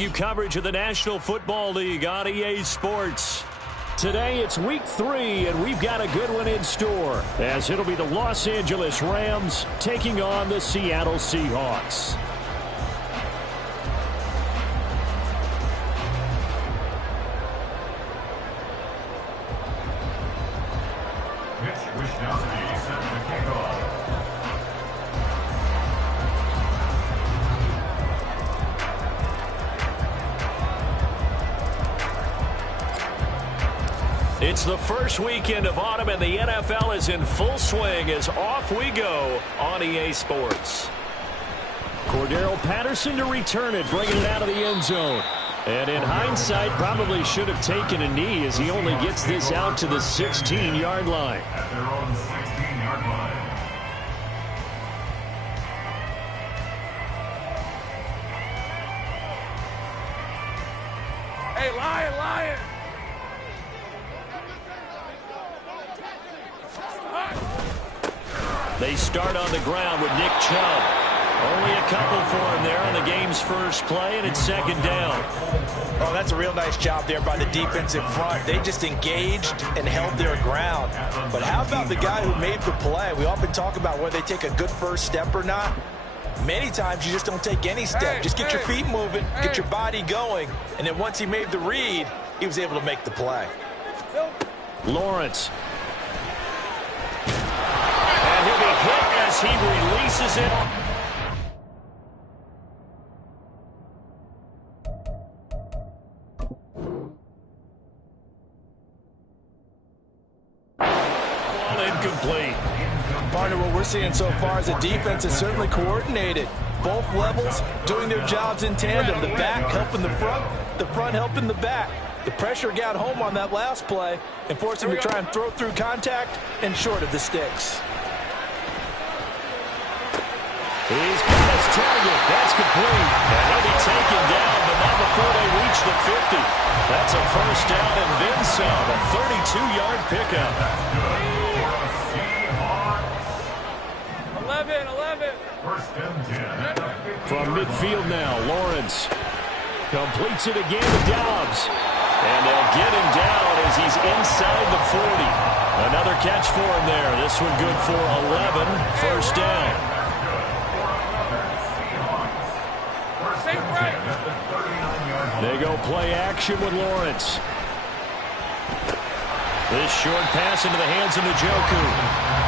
bring you coverage of the National Football League on EA Sports. Today it's week 3, and we've got a good one in store, as it'll be the Los Angeles Rams taking on the Seattle Seahawks. It's the first weekend of autumn, and the NFL is in full swing as off we go on EA Sports. Cordero Patterson to return it, bringing it out of the end zone. And in hindsight, probably should have taken a knee as he only gets this out to the 16-yard line. At their own 16-yard line. Hey, Lion! They start on the ground with Nick Chubb. Only a couple for him there on the game's first play, and it's second down. Oh, that's a real nice job there by the defensive front. They just engaged and held their ground. But how about the guy who made the play? We often talk about whether they take a good first step or not. Many times you just don't take any step. Just get your feet moving, get your body going, and then once he made the read, he was able to make the play. Lawrence. And he'll be hit as he releases it. Ball incomplete. Partner, what we're seeing so far is the defense is certainly coordinated. Both levels doing their jobs in tandem. The back helping the front helping the back. The pressure got home on that last play and forced him to try and throw through contact and short of the sticks. He's got his target. That's complete. And he'll be taken down, but not before they reach the 50. That's a first down and then some. A 32-yard pickup. 11. First and 10. From midfield now, Lawrence completes it again to Dobbs. And they'll get him down as he's inside the 40. Another catch for him there. This one good for 11. First down. They go play action with Lawrence. This short pass into the hands of Njoku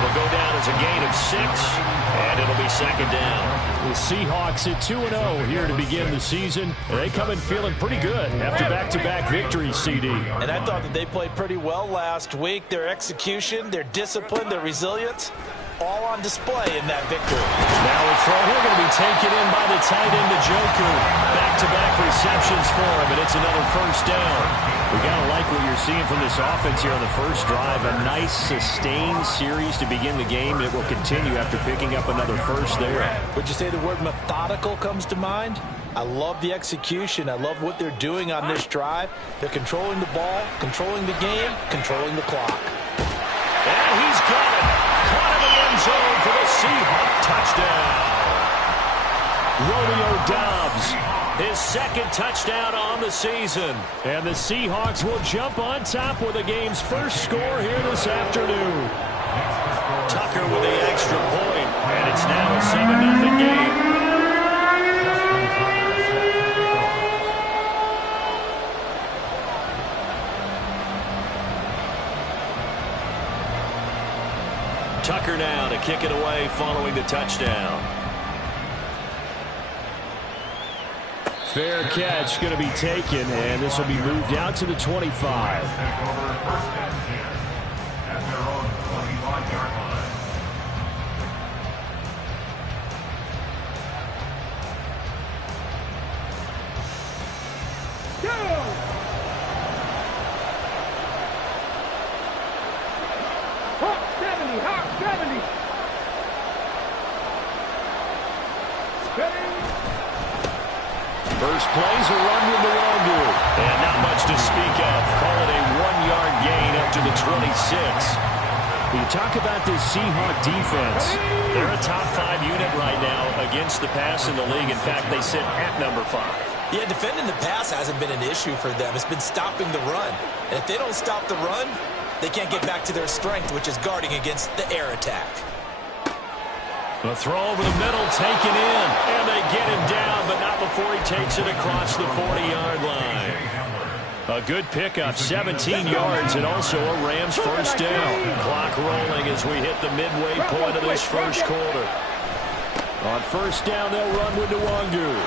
will go down as a gain of 6, and it'll be second down. The Seahawks at 2-0 here to begin the season. They come in feeling pretty good after back-to-back victories, CD. And I thought that they played pretty well last week. Their execution, their discipline, their resilience, all on display in that victory. Now a throw here going to be taken in by the tight end Njoku. Back-to-back receptions for him, and it's another first down. We got to like what you're seeing from this offense here on the first drive. A nice, sustained series to begin the game. It will continue after picking up another first there. Would you say the word methodical comes to mind? I love the execution. I love what they're doing on this drive. They're controlling the ball, controlling the game, controlling the clock. And he's got it. Caught in the end zone for the Seahawk touchdown. Romeo Doubs, his second touchdown on the season. And the Seahawks will jump on top with the game's first score here this afternoon. Tucker with the extra point, and it's now a 7-0 game. Tucker now to kick it away following the touchdown. Fair catch going to be taken, and this will be moved out to the 25. First play's a run with Luongo. And not much to speak of. Call it a 1-yard gain up to the 26. When you talk about this Seahawk defense, they're a top 5 unit right now against the pass in the league. In fact, they sit at number 5. Yeah, defending the pass hasn't been an issue for them. It's been stopping the run. And if they don't stop the run, they can't get back to their strength, which is guarding against the air attack. The throw over the middle, taken in. And they get him down, but not before he takes it across the 40-yard line. A good pickup, 17 yards, and also a Rams first down. Clock rolling as we hit the midway point of this first quarter. On first down, they'll run with Nwangu.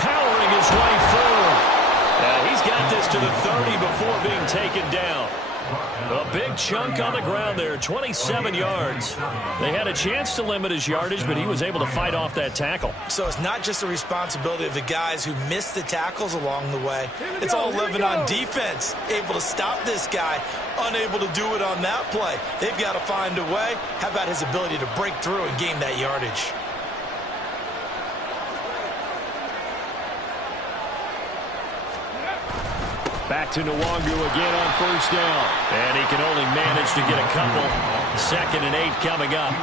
Powering his way forward. He's got this to the 30 before being taken down. A big chunk on the ground there, 27 yards. They had a chance to limit his yardage, but he was able to fight off that tackle. So it's not just the responsibility of the guys who missed the tackles along the way. It's all living on defense, able to stop this guy, unable to do it on that play. They've got to find a way. How about his ability to break through and gain that yardage? Back to Nwangu again on first down. And he can only manage to get a couple. 2nd and 8 coming up.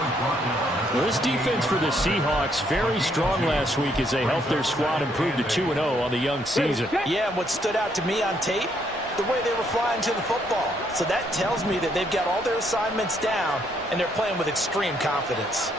Well, this defense for the Seahawks very strong last week as they helped their squad improve to 2-0 on the young season. Yeah, and what stood out to me on tape, the way they were flying to the football. So that tells me that they've got all their assignments down, and they're playing with extreme confidence.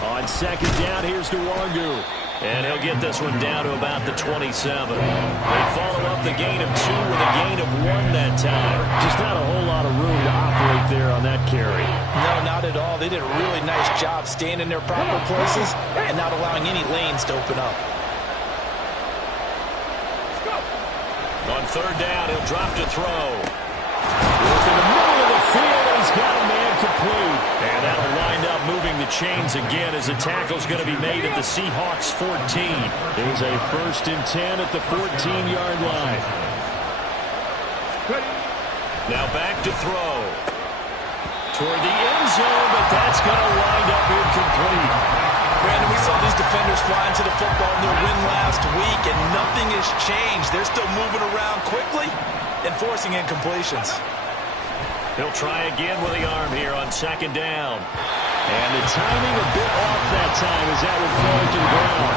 On 2nd down, here's Nwangu. And he'll get this one down to about the 27. They follow up the gain of 2 with a gain of 1 that time. Just not a whole lot of room to operate there on that carry. No, not at all. They did a really nice job staying in their proper places and not allowing any lanes to open up. On 3rd down, he'll drop to throw. Look in the middle of the field, he's got a man complete. And that'll wind up moving the chains again as the tackle's going to be made at the Seahawks 14. There's a 1st and 10 at the 14-yard line. Now back to throw. Toward the end zone, but that's going to wind up incomplete. Brandon, we saw these defenders flying to the football in their win last week, and nothing has changed. They're still moving around quickly and forcing incompletions. He'll try again with the arm here on 2nd down. And the timing a bit off that time as that one falls to the ground.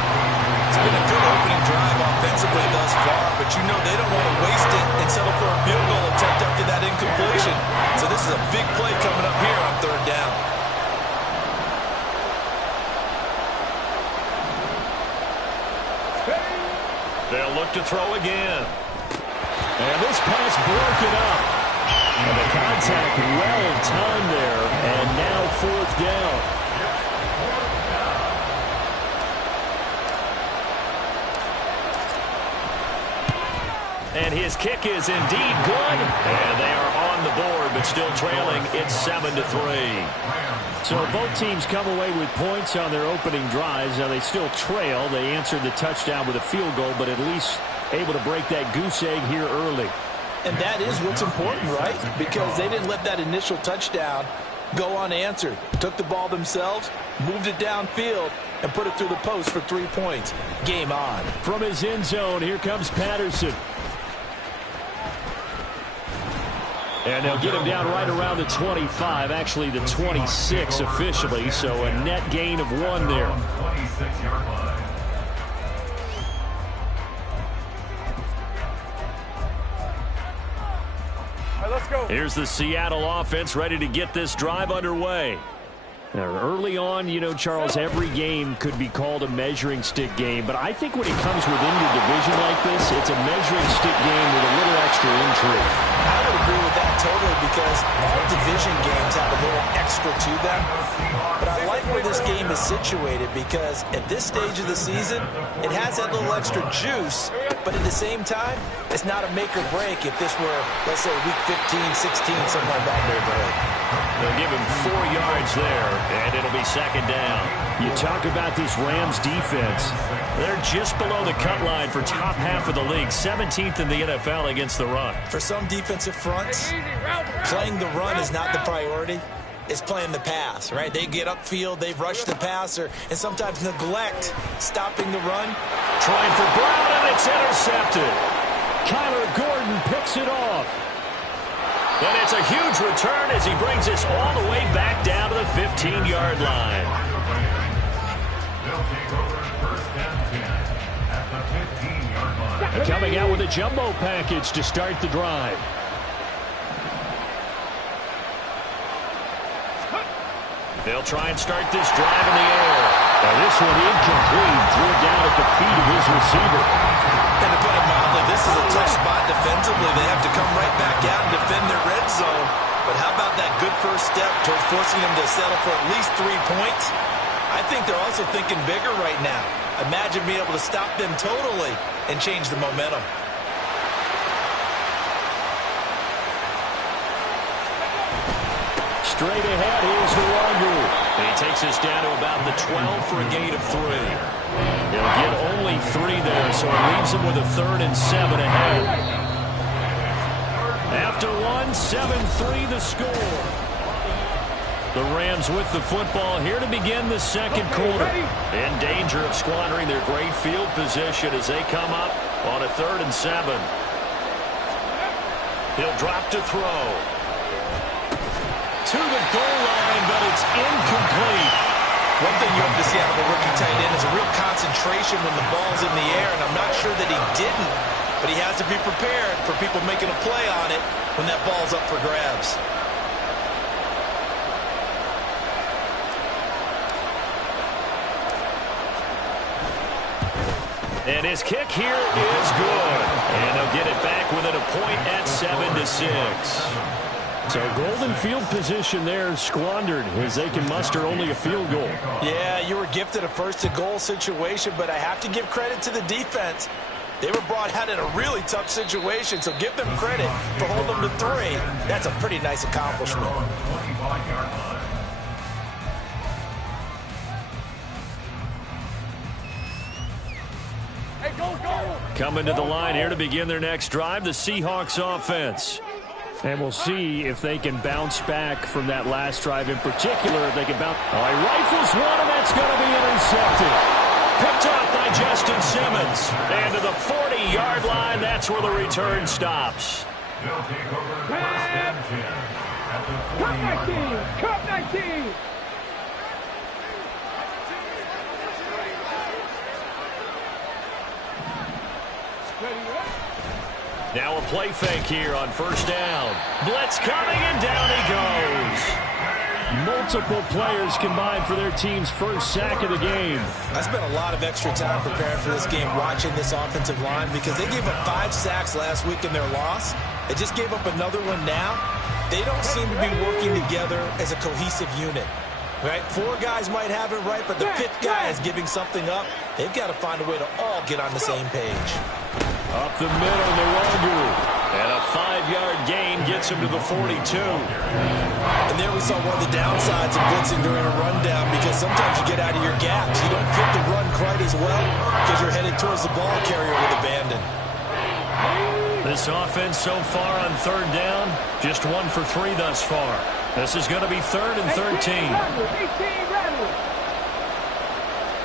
It's been a good opening drive offensively thus far, but you know they don't want to waste it and settle for a field goal attempt after that incompletion. So this is a big play coming up here on 3rd down. They'll look to throw again. And this pass broken up. And the contact well timed there. And now 4th down. And his kick is indeed good. And they are on the board, but still trailing. It's 7-3. So both teams come away with points on their opening drives. Now they still trail. They answered the touchdown with a field goal, but at least able to break that goose egg here early. And that is what's important, right? Because they didn't let that initial touchdown go unanswered. Took the ball themselves, moved it downfield, and put it through the post for 3 points. Game on. From his end zone, here comes Patterson. And they'll get him down right around the 25, actually the 26 officially, so a net gain of 1 there. 26-yard line. Let's go. Here's the Seattle offense ready to get this drive underway. Now, early on, you know, Charles, every game could be called a measuring stick game, but I think when it comes within your division like this, it's a measuring stick game with a little extra intrigue. I would agree with that totally because all division games have a little extra to them. But I like where this game is situated because at this stage of the season, it has that little extra juice, but at the same time, it's not a make or break if this were, let's say, week 15, 16, somewhere in that neighborhood. They'll give him 4 yards there, and it'll be 2nd down. You talk about this Rams defense. They're just below the cut line for top half of the league, 17th in the NFL against the run. For some defensive fronts, playing the run is not the priority. It's playing the pass, right? They get upfield, they rush the passer, and sometimes neglect stopping the run. Trying for Brown, and it's intercepted. Kyler Gordon picks it off. And it's a huge return as he brings us all the way back down to the 15-yard line. the 15-yard line. Coming out with a jumbo package to start the drive. They'll try and start this drive in the air. Now this one incomplete. Threw it down at the feet of his receiver. And to put it mildly, this is a tough spot defensively. They have to come right back out and defend their red zone. But how about that good first step towards forcing them to settle for at least 3 points? I think they're also thinking bigger right now. Imagine being able to stop them totally and change the momentum. Straight ahead, here's Luongo. He takes us down to about the 12 for a gain of 3. He'll get only 3 there, so it leaves him with a 3rd and 7 ahead. After 1, 7-3 the score. The Rams with the football here to begin the second quarter. In danger of squandering their great field position as they come up on a 3rd and 7. He'll drop to throw. To the goal line, but it's incomplete. One thing you have to see out of a rookie tight end is a real concentration when the ball's in the air, and I'm not sure that he didn't, but he has to be prepared for people making a play on it when that ball's up for grabs. And his kick here is good. And they'll get it back within a point at 7-6. So golden field position there squandered as they can muster only a field goal. Yeah, you were gifted a first-and-goal situation, but I have to give credit to the defense. They were brought out in a really tough situation, so give them credit for holding them to 3. That's a pretty nice accomplishment. 25-yard line. Coming to the line here to begin their next drive, the Seahawks offense. And we'll see if they can bounce back from that last drive in particular. If they can bounce. Oh, he rifles one, and that's going to be intercepted. Picked off by Justin Simmons. And to the 40-yard line, that's where the return stops. They'll take over first and 10 at the 40-yard line. Cut 19! Now a play fake here on first down. Blitz coming, and down he goes. Multiple players combined for their team's first sack of the game. I spent a lot of extra time preparing for this game watching this offensive line because they gave up 5 sacks last week in their loss. They just gave up another one now. They don't seem to be working together as a cohesive unit. Right? 4 guys might have it right, but the 5th guy is giving something up. They've got to find a way to all get on the same page. Up the middle, Luongo. And a 5-yard gain gets him to the 42. And there we saw one of the downsides of blitzing during a rundown because sometimes you get out of your gaps. You don't fit the run quite as well because you're headed towards the ball carrier with abandon. This offense so far on 3rd down, just 1 for 3 thus far. This is going to be 3rd and 13. 18 rattle.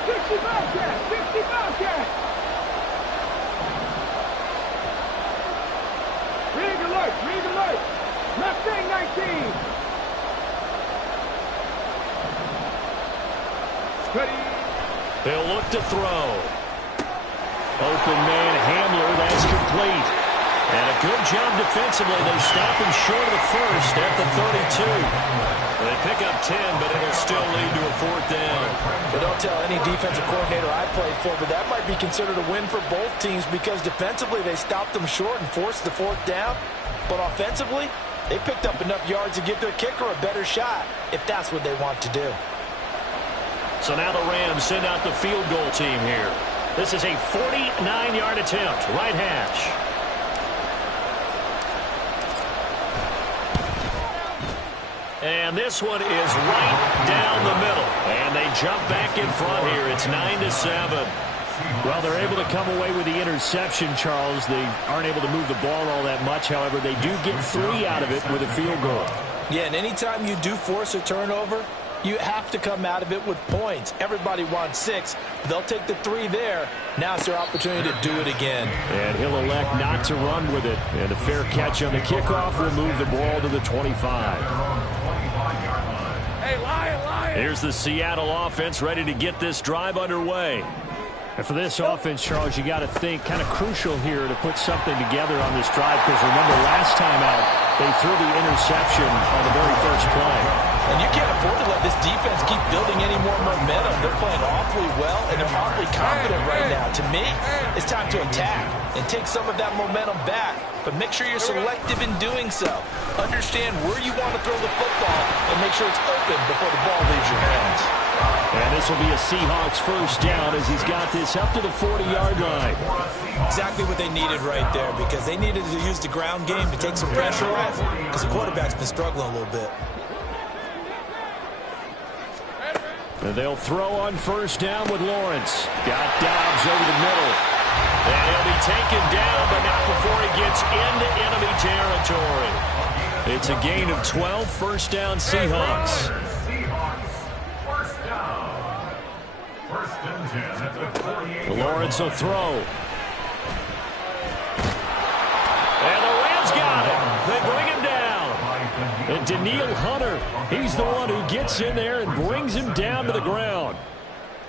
60 Bobcat, 60 Bobcat. Rig alert, rig alert. Mustang 19. Ready. They'll look to throw. Open man Hamler, that's complete. And a good job defensively. They stop him short of the first at the 32. They pick up 10, but it'll still lead to a 4th down. Well, don't tell any defensive coordinator I played for, but that might be considered a win for both teams because defensively they stopped them short and forced the 4th down. But offensively, they picked up enough yards to give their kicker a better shot if that's what they want to do. So now the Rams send out the field goal team here. This is a 49-yard attempt, right hash. And this one is right down the middle. And they jump back in front here. It's 9-7. Well, they're able to come away with the interception, Charles. They aren't able to move the ball all that much. However, they do get 3 out of it with a field goal. Yeah, and anytime you do force a turnover, you have to come out of it with points. Everybody wants 6. They'll take the 3 there. Now it's their opportunity to do it again. And he'll elect not to run with it. And a fair catch on the kickoff will move the ball to the 25. Hey, Lion. Here's the Seattle offense ready to get this drive underway. And for this offense, Charles, you got to think kind of crucial here to put something together on this drive, because remember last time out, they threw the interception on the very first play. And you can't afford to let this defense keep building any more momentum. They're playing awfully well, and they're awfully confident right now. To me, it's time to attack and take some of that momentum back. But make sure you're selective in doing so. Understand where you want to throw the football and make sure it's open before the ball leaves your hands. And this will be a Seahawks first down as he's got this up to the 40-yard line. Exactly what they needed right there, because they needed to use the ground game to take some pressure off, because the quarterback's been struggling a little bit. And they'll throw on first down with Lawrence. Got Dobbs over the middle. And he'll be taken down, but not before he gets into enemy territory. It's a gain of 12, first down Seahawks. Lawrence will throw. And the Rams got him. They bring him down. And Daniil Hunter, he's the one who gets in there and brings him down to the ground.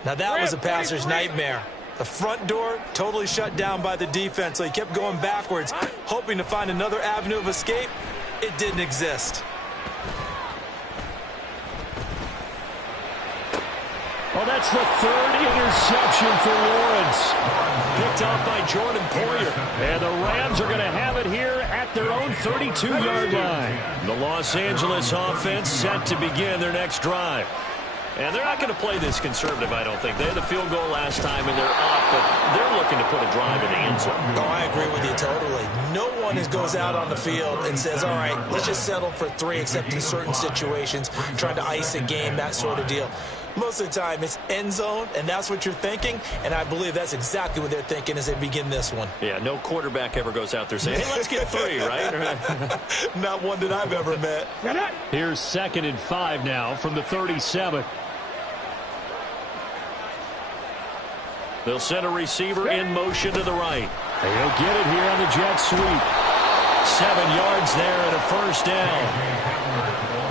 Now that was a passer's nightmare. The front door totally shut down by the defense, so he kept going backwards, hoping to find another avenue of escape. It didn't exist. Well, that's the third interception for Lawrence. Picked off by Jordan Poyer. And the Rams are going to have it here at their own 32-yard line. The Los Angeles offense set to begin their next drive. And they're not going to play this conservative, I don't think. They had the field goal last time, and they're up, but they're looking to put a drive in the end zone. Oh, I agree with you totally. No one goes out on the field and says, all right, let's just settle for 3, except in certain situations, trying to ice a game, that sort of deal. Most of the time, it's end zone, and that's what you're thinking, and I believe that's exactly what they're thinking as they begin this one. Yeah, no quarterback ever goes out there saying, hey, let's get 3, right? Not one that I've ever met. Here's 2nd and 5 now from the 37. They'll send a receiver in motion to the right. And he'll get it here on the jet sweep. 7 yards there and a first down.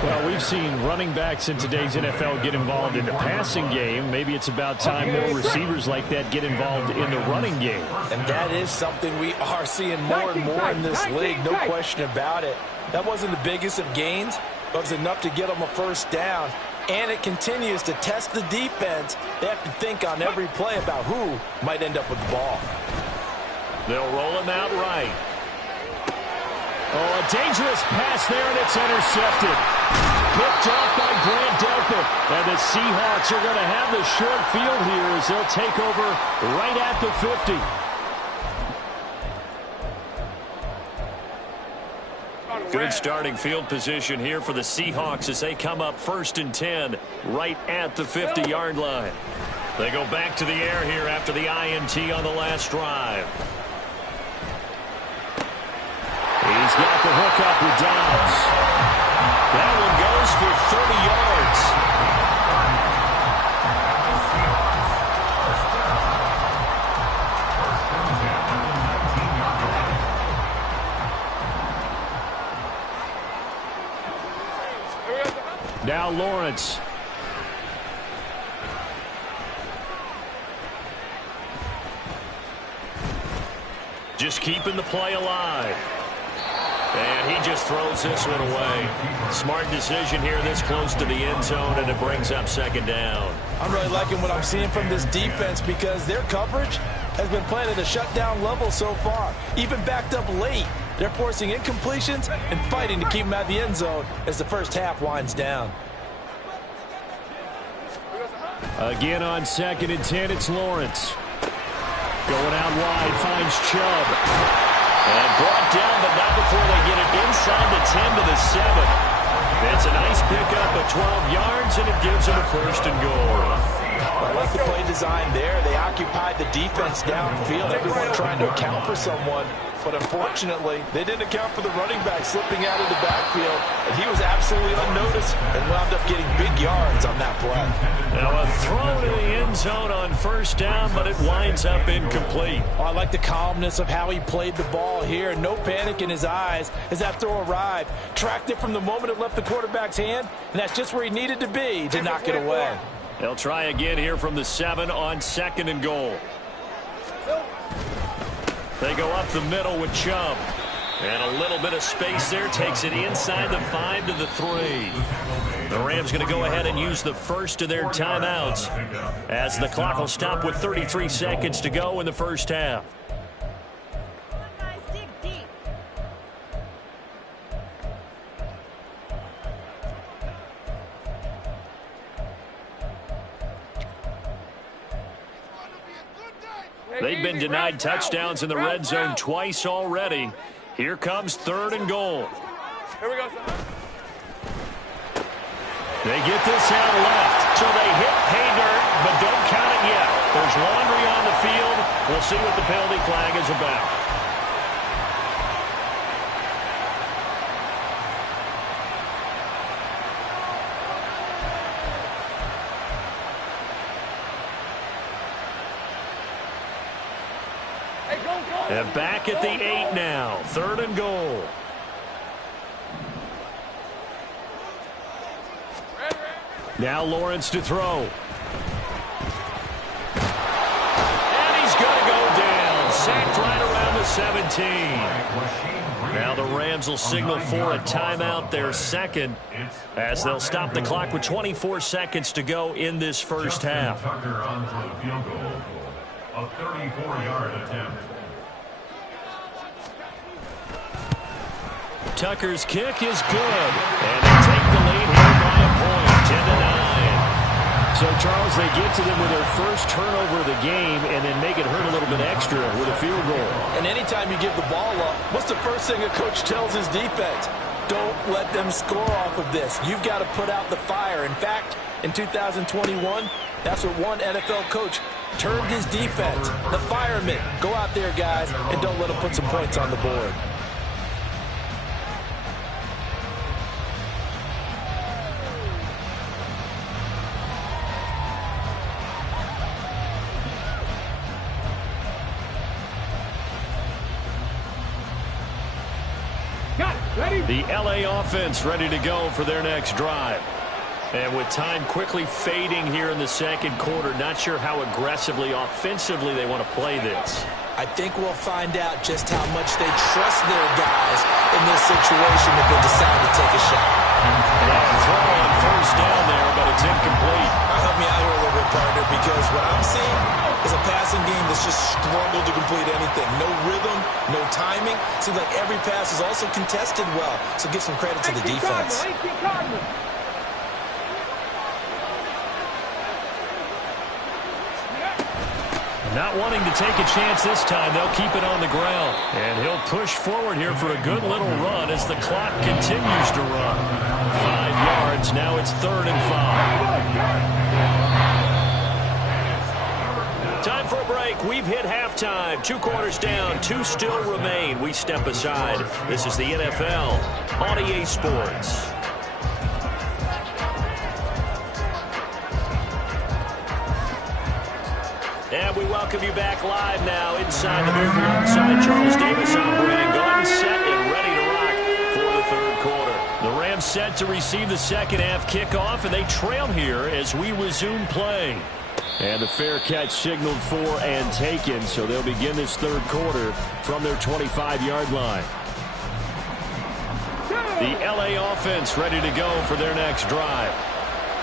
Well, we've seen running backs in today's NFL get involved in the passing game. Maybe it's about time more receivers like that get involved in the running game. And that is something we are seeing more and more in this league, no question about it. That wasn't the biggest of gains, but it was enough to get them a first down. And it continues to test the defense. They have to think on every play about who might end up with the ball. They'll roll him out right. Oh, a dangerous pass there, and it's intercepted. Picked off by Grant Delpit. And the Seahawks are going to have the short field here as they'll take over right at the 50. Good starting field position here for the Seahawks as they come up 1st and 10 right at the 50-yard line. They go back to the air here after the INT on the last drive. He's got the hook up with Dobbs. That one goes for 30 yards. Now Lawrence. Just keeping the play alive. And he just throws this one away. Smart decision here this close to the end zone, and it brings up 2nd down. I'm really liking what I'm seeing from this defense because their coverage has been playing at a shutdown level so far. Even backed up late, they're forcing incompletions and fighting to keep them at the end zone as the first half winds down. Again on 2nd and 10, it's Lawrence. Going out wide, finds Chubb. And brought down, but not before they get it inside the 10 to the 7. It's a nice pickup of 12 yards, and it gives them a 1st and goal. I like the play design there. They occupied the defense downfield, everyone trying to account for someone. But unfortunately, they didn't account for the running back slipping out of the backfield. And he was absolutely unnoticed and wound up getting big yards on that play. Now a throw to the end zone on 1st down, but it winds up incomplete. Oh, I like the calmness of how he played the ball here. No panic in his eyes as that throw arrived. Tracked it from the moment it left the quarterback's hand, and that's just where he needed to be to knock it away. They'll try again here from the 7 on 2nd and goal. They go up the middle with Chubb. And a little bit of space there takes it inside the 5 to the 3. The Rams going to go ahead and use the first of their timeouts as the clock will stop with 33 seconds to go in the first half. They've been denied touchdowns in the red zone twice already. Here comes 3rd and goal. Here we go, son. They get this out left, so they hit pay dirt, but don't count it yet. There's laundry on the field. We'll see what the penalty flag is about. And back at the 8 now. 3rd and goal. Now Lawrence to throw. And he's going to go down. Sacked right around the 17. Now the Rams will signal for a timeout, their second, as they'll stop the clock with 24 seconds to go in this first half. Tucker on for the field goal. A 34-yard attempt. Tucker's kick is good. And they take the lead here by a point, 10-9. So, Charles, they get to them with their first turnover of the game and then make it hurt a little bit extra with a field goal. And anytime you give the ball up, what's the first thing a coach tells his defense? Don't let them score off of this. You've got to put out the fire. In fact, in 2021, that's what one NFL coach termed his defense. The firemen. Go out there, guys, and don't let them put some points on the board. The LA offense ready to go for their next drive. And with time quickly fading here in the second quarter, not sure how aggressively, offensively they want to play this. I think we'll find out just how much they trust their guys in this situation if they decide to take a shot. And a throw on first down there, but it's incomplete. Help me out here a little bit, partner, because what I'm seeing is a passing game that's just struggled to complete anything. No rhythm, no timing. Seems like every pass is also contested well, so give some credit to the defense. Not wanting to take a chance this time, they'll keep it on the ground. And he'll push forward here for a good little run as the clock continues to run. 5 yards, now it's 3rd and 5. Time for a break. We've hit halftime. 2 quarters down, 2 still remain. We step aside. This is the NFL on EA Sports. And we welcome you back live now inside the booth alongside Charles Davis. I'm Brandon Gordon, set and ready to rock for the 3rd quarter. The Rams set to receive the second half kickoff, and they trail here as we resume play. And the fair catch signaled for and taken, so they'll begin this 3rd quarter from their 25-yard line. The LA offense ready to go for their next drive.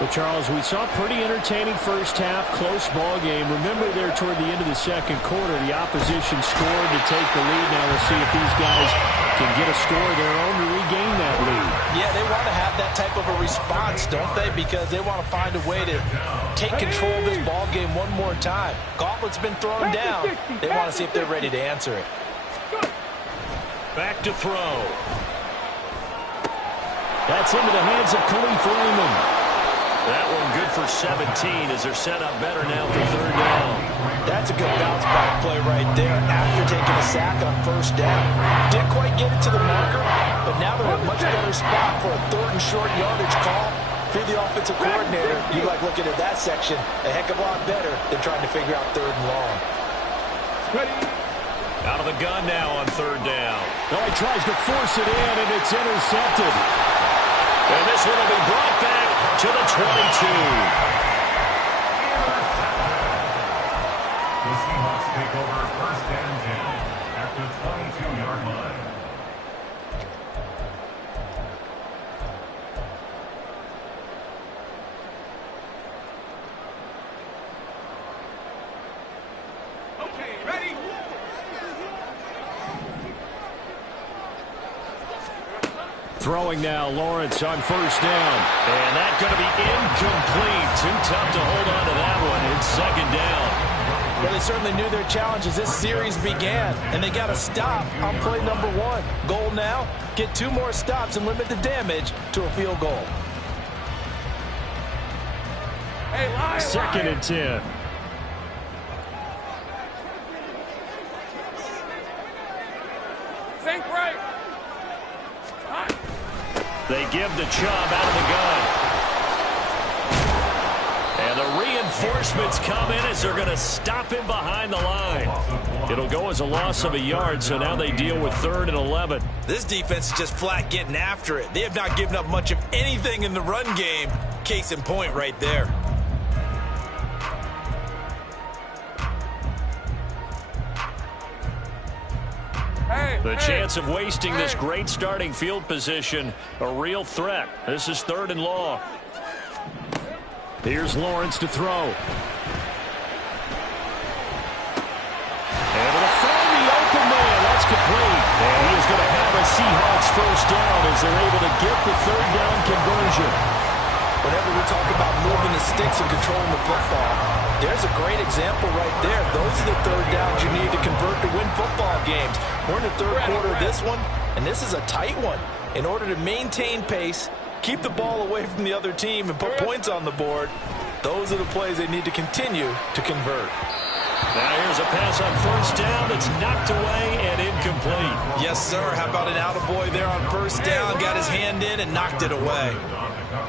Well, Charles, we saw a pretty entertaining first half, close ball game. Remember there toward the end of the second quarter, the opposition scored to take the lead. Now we'll see if these guys can get a score of their own to regain that lead. Yeah, they want to have that type of a response, don't they? Because they want to find a way to take control of this ball game one more time. Gauntlet's been thrown down. They want to see if they're ready to answer it. Back to throw. That's into the hands of Khalif Raymond. That one good for 17 as they're set up better now for 3rd down. That's a good bounce back play right there after taking a sack on first down. Didn't quite get it to the marker, but now they're in a much better spot for a 3rd and short yardage call. If you're the offensive coordinator, you like looking at that section a heck of a lot better than trying to figure out 3rd and long. Out of the gun now on 3rd down. Oh, he tries to force it in, and it's intercepted. And this one will be brought back to the 22. Seahawks take over first and 10 at the 22-yard line. Throwing now, Lawrence on first down. And that's going to be incomplete. Too tough to hold on to that one. It's second down. Well, they certainly knew their challenge as this series began, and they got to stop on play number 1. Goal now, get 2 more stops and limit the damage to a field goal. Hey, second and 10. Think right. They give the Chubb out of the gun. And the reinforcements come in as they're going to stop him behind the line. It'll go as a loss of a yard, so now they deal with 3rd and 11. This defense is just flat getting after it. They have not given up much of anything in the run game. Case in point right there. The chance of wasting this great starting field position, a real threat. This is 3rd and long. Here's Lawrence to throw. Able to find the open man. That's complete. And he is going to have a Seahawks first down as they're able to get the 3rd down conversion. Whenever we talk about moving the sticks and controlling the football, there's a great example right there. Those are the 3rd downs you need to convert to win football games. We're in the 3rd quarter of this one, and this is a tight one. In order to maintain pace, keep the ball away from the other team, and put points on the board, those are the plays they need to continue to convert. Now here's a pass on first down that's knocked away and incomplete. Yes, sir. How about an attaboy there on first down? Got his hand in and knocked it away.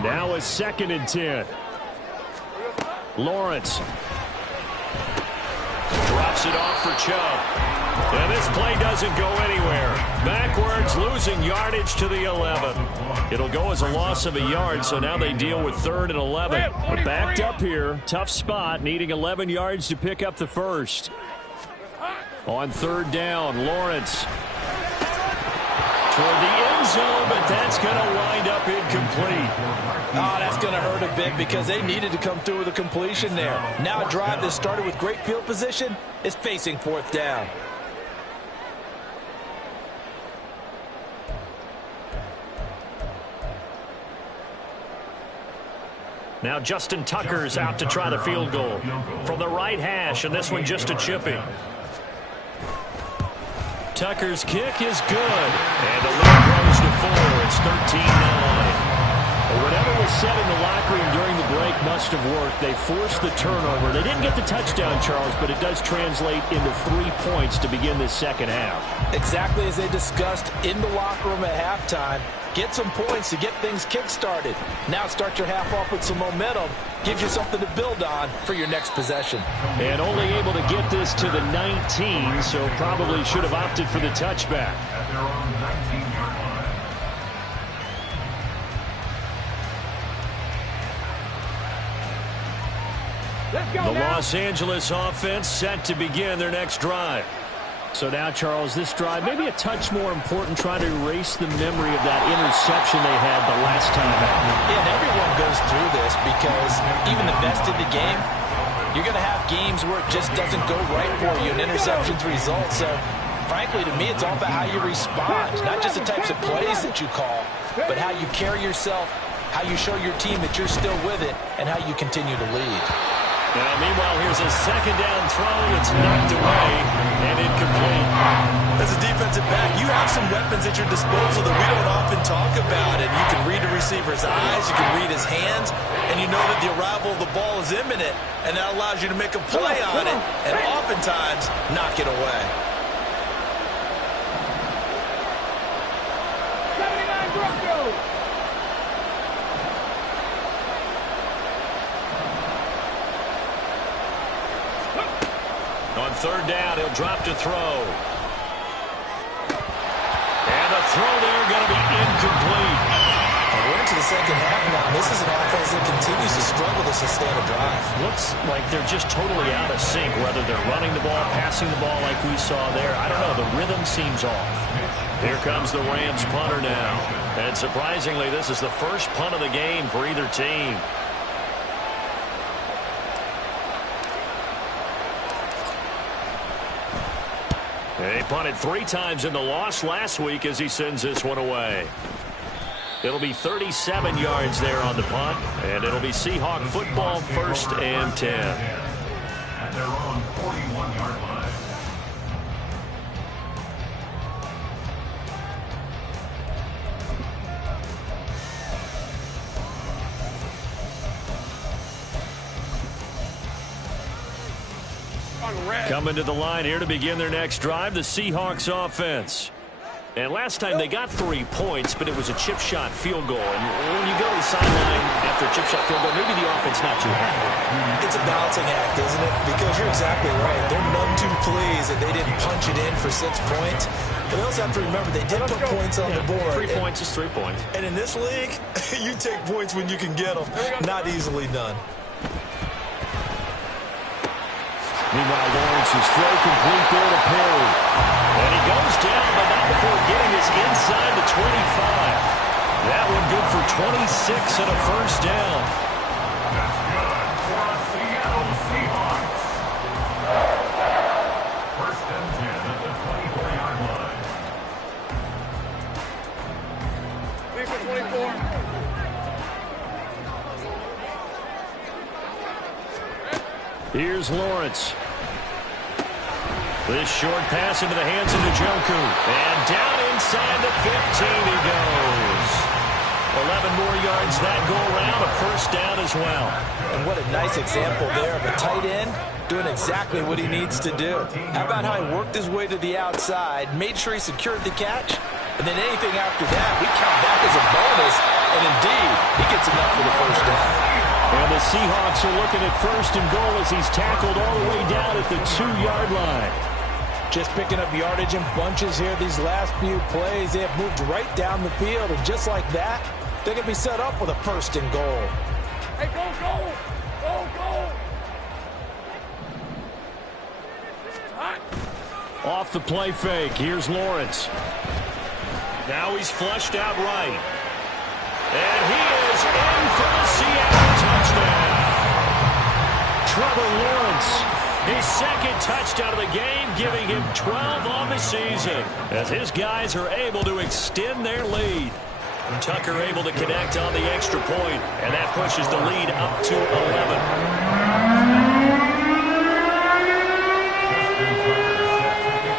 Now it's 2nd and 10. Lawrence drops it off for Chubb. And this play doesn't go anywhere. Backwards, losing yardage to the 11. It'll go as a loss of a yard, so now they deal with 3rd and 11. But backed up here, tough spot, needing 11 yards to pick up the first. On 3rd down, Lawrence toward the end zone, but that's going to wind up incomplete. Oh, that's going to hurt a bit because they needed to come through with a completion there. Now a drive that started with great field position is facing 4th down. Now Justin Tucker's out to try the field goal from the right hash, and this one just a chippy. Tucker's kick is good, and the lead grows to 4. It's 13-9. Whatever was said in the locker room during the break must have worked. They forced the turnover. They didn't get the touchdown, Charles, but it does translate into 3 points to begin this second half. Exactly as they discussed in the locker room at halftime. Get some points to get things kick-started. Now start your half off with some momentum. Gives you something to build on for your next possession. And only able to get this to the 19, so probably should have opted for the touchback. At their own 19-yard line. The Los Angeles offense set to begin their next drive. So now, Charles, this drive maybe a touch more important, trying to erase the memory of that interception they had the last time out. Yeah, and everyone goes through this because even the best in the game, you're going to have games where it just doesn't go right for you, and interceptions result. So, frankly, to me, it's all about how you respond, not just the types of plays that you call, but how you carry yourself, how you show your team that you're still with it, and how you continue to lead. Now, meanwhile, here's a second down throw. It's knocked away and incomplete. As a defensive back, you have some weapons at your disposal that we don't often talk about. And you can read a receiver's eyes, you can read his hands, and you know that the arrival of the ball is imminent, and that allows you to make a play on it and oftentimes knock it away. 79 Broncos. On 3rd down, he'll drop to throw. And the throw there going to be incomplete. We're into the second half now. This is an offense that continues to struggle to sustain a drive. Looks like they're just totally out of sync, whether they're running the ball, passing the ball like we saw there. I don't know. The rhythm seems off. Here comes the Rams punter now. And surprisingly, this is the first punt of the game for either team. He punted 3 times in the loss last week as he sends this one away. It'll be 37 yards there on the punt, and it'll be Seahawk football, 1st and 10. At their own 41-yard line. Coming to the line here to begin their next drive, the Seahawks offense. And last time they got 3 points, but it was a chip shot field goal. And when you go to the sideline after a chip shot field goal, maybe the offense not too happy. It's a balancing act, isn't it? Because you're exactly right. They're none too pleased that they didn't punch it in for 6 points. But they also have to remember they did put points on the board. 3 points is 3 points. And in this league, you take points when you can get them. Not easily done. Meanwhile, Lawrence's throw complete there to Perry. And he goes down, but not before getting us inside the 25. That one good for 26 and a first down. That's good for the Seattle Seahawks. 1st and 10 at the 24-yard line. 3 for 24. Here's Lawrence. This short pass into the hands of Njoku. And down inside the 15 he goes. 11 more yards that go around, a first down as well. And what a nice example there of a tight end doing exactly what he needs to do. How about how he worked his way to the outside, made sure he secured the catch, and then anything after that, we count that as a bonus. And indeed, he gets enough for the first down. And the Seahawks are looking at 1st and goal as he's tackled all the way down at the 2-yard line. Just picking up yardage in bunches here these last few plays. They have moved right down the field, and just like that, they're going to be set up with a 1st and goal. Hey, go, go! Go, go! Off the play fake, here's Lawrence. Now he's flushed out right. And he is in for the Seattle touchdown. Trevor Lawrence, his 2nd touchdown of the game, giving him 12 on the season, as his guys are able to extend their lead. Tucker able to connect on the extra point, and that pushes the lead up to 11.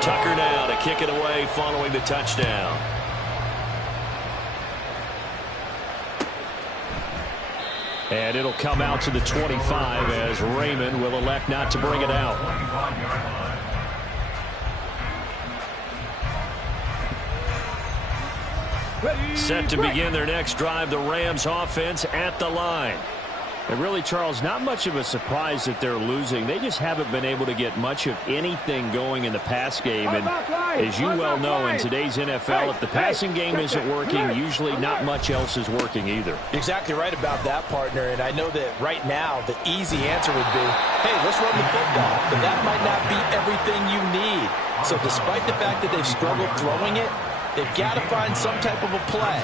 Tucker now to kick it away following the touchdown. And it'll come out to the 25 as Raymond will elect not to bring it out. Set to begin their next drive, the Rams offense at the line. And really, Charles, not much of a surprise that they're losing. They just haven't been able to get much of anything going in the pass game. And as you well know, in today's NFL, if the passing game isn't working, usually not much else is working either. You're exactly right about that, partner. And I know that right now the easy answer would be, hey, let's run the football. But that might not be everything you need. So despite the fact that they've struggled throwing it, they've got to find some type of a play,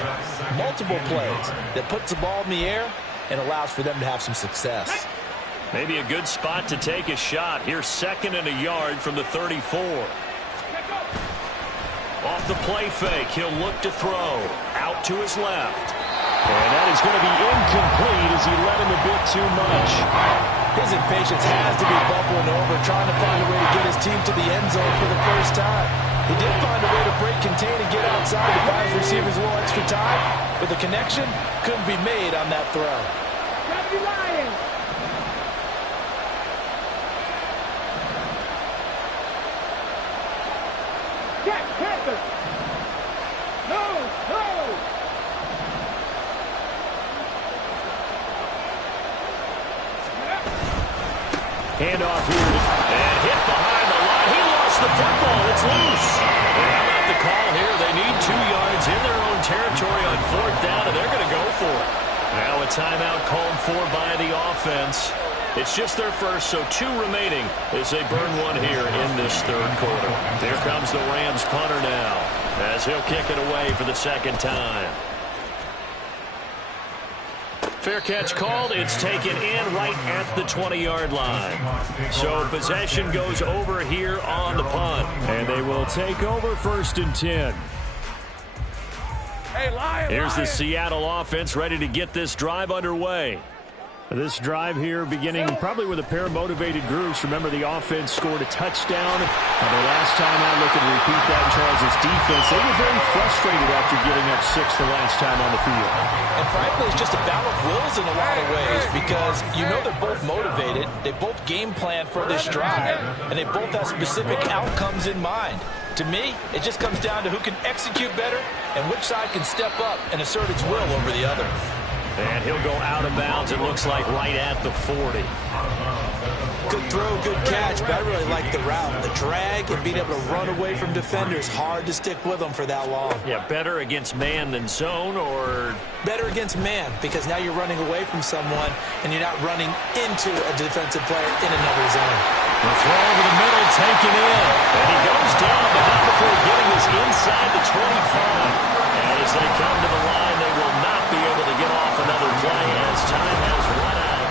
multiple plays, that puts the ball in the air and allows for them to have some success. Maybe a good spot to take a shot. Here's 2nd and a yard from the 34. Off the play fake, he'll look to throw. Out to his left. And that is going to be incomplete as he led him a bit too much. His impatience has to be bubbling over, trying to find a way to get his team to the end zone for the first time. He did find a way to break, contain, and get outside to buy his receivers a little extra time, but the connection couldn't be made on that throw. Happy Lions! Jack Panther! No! No! Handoff here, and hit behind the line. He lost the football. It's loose. And how about the call here? They need 2 yards in their own territory on 4th down, and they're going to go for it. timeout called for by the offense. It's just their first, so 2 remaining as they burn one here in this third quarter. Here comes the Rams punter now as he'll kick it away for the second time. Fair catch called. It's taken in right at the 20-yard line. So possession goes over here on the punt. And they will take over 1st and 10. Here's the Seattle offense ready to get this drive underway. This drive here beginning probably with a pair of motivated groups. Remember, the offense scored a touchdown. The last time I look at repeat that, Charles' defense, they were very frustrated after giving up 6 the last time on the field. And frankly, it's just a battle of wills in a lot of ways because you know they're both motivated. They both game plan for this drive, and they both have specific outcomes in mind. To me, it just comes down to who can execute better and which side can step up and assert its will over the other. And he'll go out of bounds, it looks like, right at the 40. Good throw, good catch, but I really like the route. The drag and being able to run away from defenders, hard to stick with them for that long. Yeah, better against man than zone, or? Better against man, because now you're running away from someone and you're not running into a defensive player in another zone. The throw over the middle, taken in. And he goes down, but not before getting this inside the 25. And as they come to the line, they will not be able to get off another play as time has run out.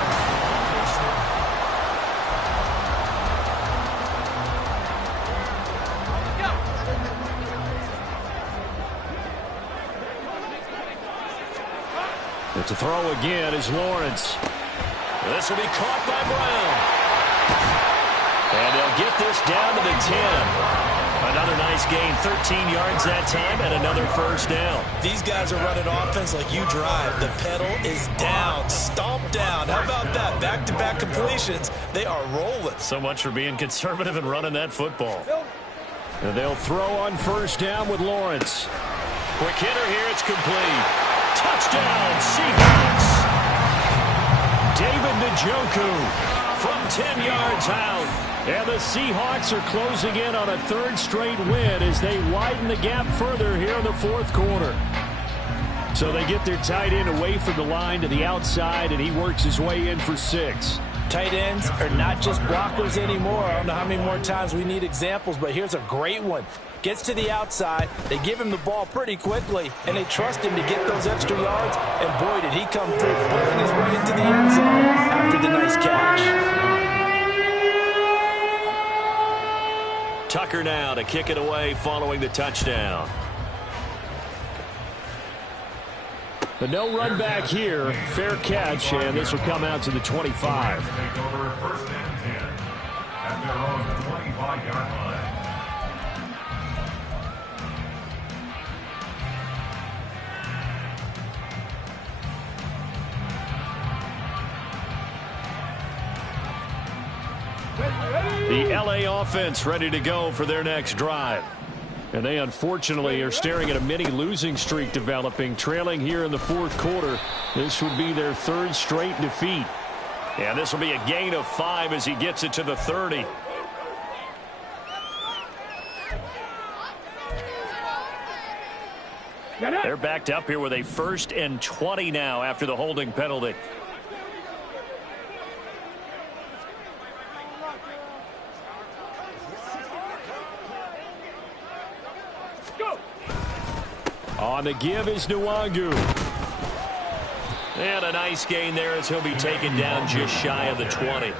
It's a throw again is Lawrence. This will be caught by Brown. And they'll get this down to the 10. Another nice gain, 13 yards that time, and another first down. These guys are running offense like you drive. The pedal is down, stomp down. How about that? Back-to-back completions. They are rolling. So much for being conservative and running that football. And they'll throw on first down with Lawrence. Quick hitter here, it's complete. Touchdown, Seahawks. David Njoku from 10 yards out. And the Seahawks are closing in on a 3rd straight win as they widen the gap further here in the 4th quarter. So they get their tight end away from the line to the outside, and he works his way in for 6. Tight ends are not just blockers anymore. I don't know how many more times we need examples, but here's a great one. Gets to the outside, they give him the ball pretty quickly, and they trust him to get those extra yards, and boy, did he come through, pulling his way into the end zone after the nice catch. Tucker now to kick it away following the touchdown. But no run back here. Fair catch, and this will come out to the 25. Take over 1st and 10 at their own 25-yard line. The LA offense ready to go for their next drive. And they unfortunately are staring at a mini losing streak developing, trailing here in the 4th quarter. This would be their 3rd straight defeat. And this will be a gain of 5 as he gets it to the 30. They're backed up here with a 1st and 20 now after the holding penalty. On the give is Nwangu. And a nice gain there as he'll be taken down just shy of the 20.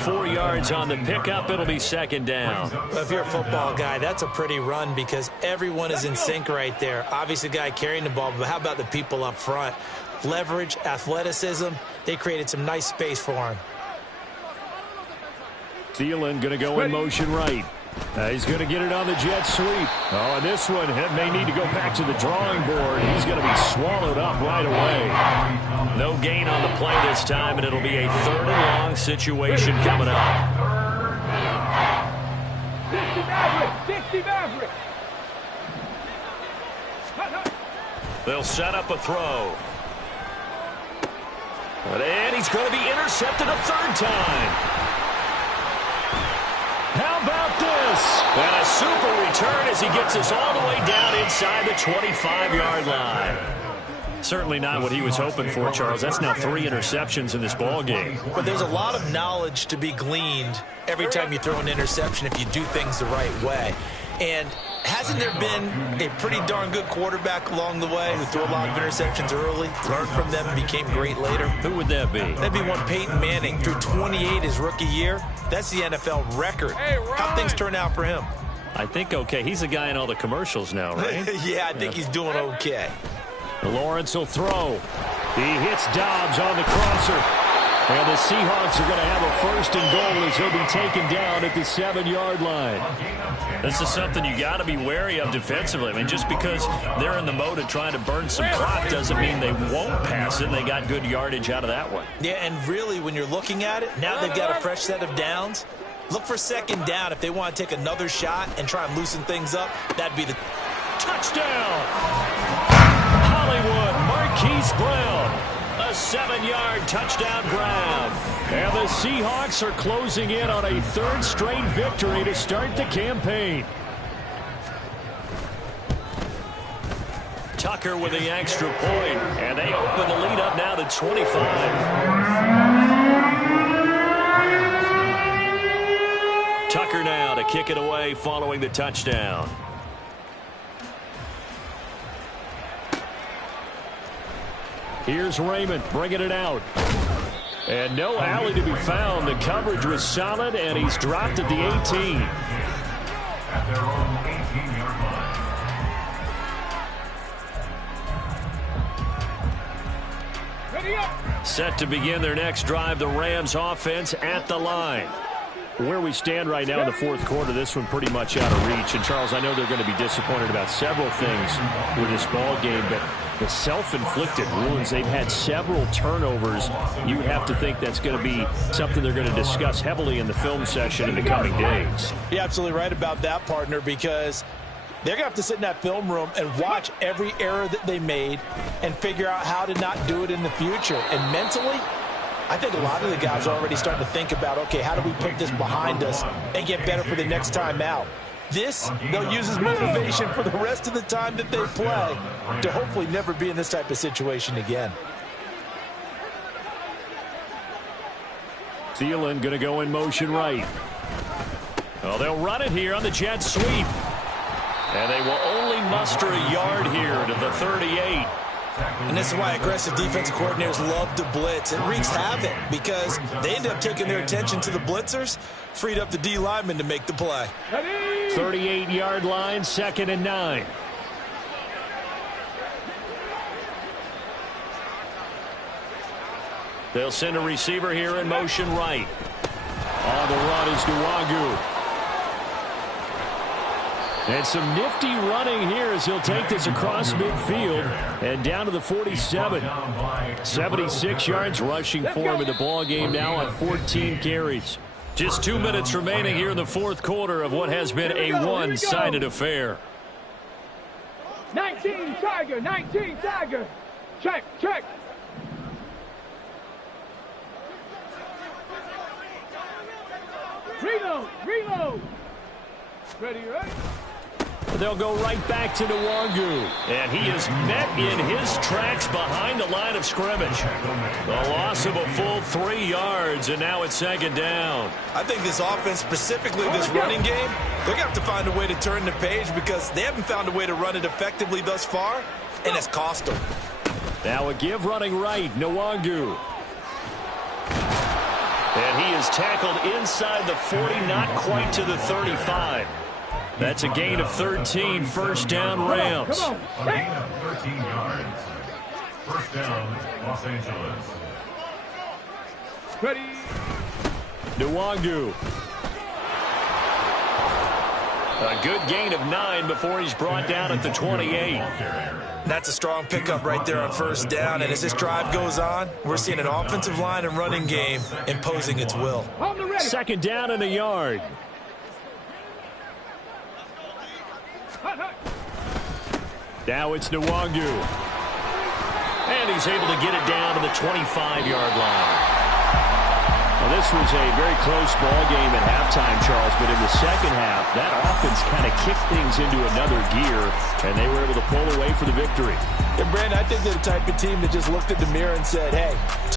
4 yards on the pickup. It'll be 2nd down. Well, if you're a football guy, that's a pretty run because everyone is in sync right there. Obviously, the guy carrying the ball, but how about the people up front? Leverage, athleticism. They created some nice space for him. Thielen going to go in motion right. He's going to get it on the jet sweep. Oh, and this one may need to go back to the drawing board. He's going to be swallowed up right away. No gain on the play this time, and it'll be a 3rd and long situation coming up. 60 Maverick. They'll set up a throw. And he's going to be intercepted a 3rd time. How about this? And a super return as he gets us all the way down inside the 25-yard line. Certainly not what he was hoping for, Charles. That's now 3 interceptions in this ball game. But there's a lot of knowledge to be gleaned every time you throw an interception if you do things the right way. And hasn't there been a pretty darn good quarterback along the way who threw a lot of interceptions early, learned from them, and became great later? Who would that be? That'd be one Peyton Manning, threw 28 his rookie year. That's the NFL record. How'd things turn out for him? I think okay. He's a guy in all the commercials now, right? Yeah, I think he's doing okay. Lawrence will throw. He hits Dobbs on the crosser. And the Seahawks are going to have a 1st and goal as he'll be taken down at the 7-yard line. This is something you got to be wary of defensively. I mean, just because they're in the mode of trying to burn some clock doesn't mean they won't pass it. They got good yardage out of that one. Yeah, and really, when you're looking at it, now they've got a fresh set of downs. Look for 2nd down if they want to take another shot and try and loosen things up. That'd be the touchdown. Hollywood, Marquise Brown. A 7-yard touchdown grab. And the Seahawks are closing in on a 3rd straight victory to start the campaign. Tucker with the extra point. And they open the lead up now to 25. Tucker now to kick it away following the touchdown. Here's Raymond bringing it out. And no alley to be found. The coverage was solid, and he's dropped at the 18. At their own 18-yard line. Ready up. Set to begin their next drive, the Rams offense at the line. Where we stand right now in the 4th quarter, this one pretty much out of reach. And, Charles, I know they're going to be disappointed about several things with this ball game, but the self-inflicted wounds, they've had several turnovers. You would have to think that's going to be something they're going to discuss heavily in the film session in the coming days. You're absolutely right about that, partner, because they're going to have to sit in that film room and watch every error that they made and figure out how to not do it in the future. And mentally, I think a lot of the guys are already starting to think about, okay, how do we put this behind us and get better for the next time out? This, they'll use as motivation for the rest of the time that they play to hopefully never be in this type of situation again. Thielen going to go in motion right. Well, they'll run it here on the jet sweep. And they will only muster a yard here to the 38. And this is why aggressive defensive coordinators love to blitz. It wreaks havoc because they end up taking their attention to the blitzers, freed up the D lineman to make the play. 38-yard line, 2nd and 9. They'll send a receiver here in motion right. On the run is Nwangu. And some nifty running here as he'll take this across midfield and down to the 47. 76 yards rushing for him in the ball game now on 14 carries. Just 2 minutes remaining here in the 4th quarter of what has been a one-sided affair. 19 Tiger, 19 Tiger. Check, check. Reload, reload. Ready, right? They'll go right back to Nwangu. And he is met in his tracks behind the line of scrimmage. The loss of a full 3 yards, and now it's 2nd down. I think this offense, specifically this running game, they're going to have to find a way to turn the page because they haven't found a way to run it effectively thus far, and it's cost them. Now a give running right, Nwangu. And he is tackled inside the 40, not quite to the 35. That's a gain of 13, 1st down Rams. A gain of 13 yards. 1st down, Los Angeles. Ready. Nwangu. A good gain of 9 before he's brought down at the 28. That's a strong pickup right there on 1st down, and as this drive goes on, we're seeing an offensive line and running game imposing its will. 2nd down and a yard. Now it's Nwangu. And he's able to get it down to the 25-yard line. Well, this this was a very close ball game at halftime, Charles, but in the second half, that offense kind of kicked things into another gear, and they were able to pull away for the victory. And Brandon, I think they're the type of team that just looked at the mirror and said, hey,